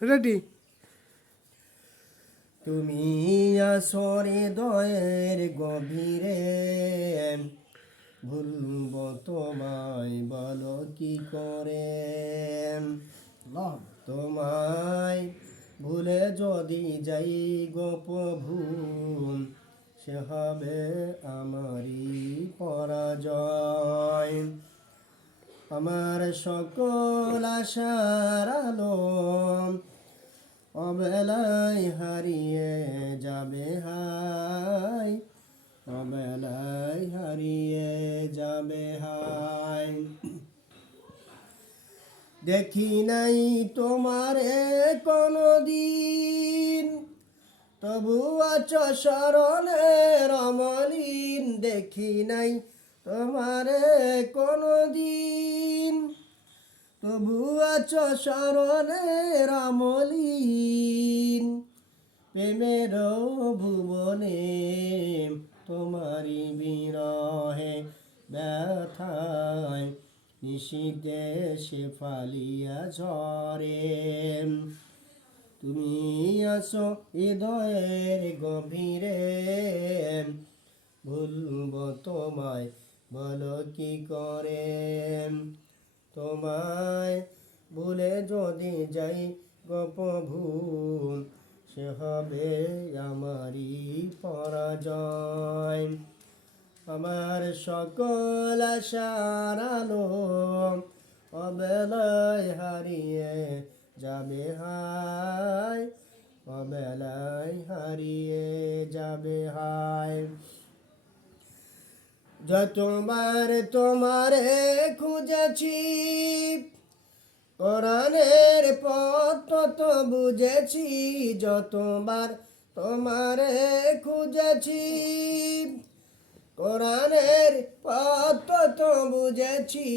Ready. তুমি আসরে দয়ের গভীরে, ভুলব তোমায় বলো কি করে। তোমায় ভুলে যদি যাই গো প্রভু, সে হবে আমারই পরাজয়। আমার সকল আশার আলো অবেলায় হারিয়ে যাবে হায়, অবেলায় হারিয়ে যাবে হায়। দেখি নাই তোমারে কোনদিন, তবু আছো স্মরণে রমলীন। দেখি নাই তোমারে কোনদিন, তবু আছো স্মরণে রমলীন। প্রেমের ভুবনে তোমারি বিরহে ব্যথায় নিশীথে সে ফালিয়া ঝরে। তুমি আসো হৃদয়ের গভীরে, ভুলব তোমায় বলো কি করে। তোমায় ভুলে যদি যাই গো প্রভু, সে হবে আমারই পরাজয়। আমার সকল আশার আলো অবেলায় হারিয়ে যাবে হায়, অবেলায় হারিয়ে যাবে হায়। যতবার তোমারে খুঁজেছি, কোরআনের পথ তত বুঝেছি। যতবার তোমারে খুঁজেছি, কোরআনের পথ তত বুঝেছি।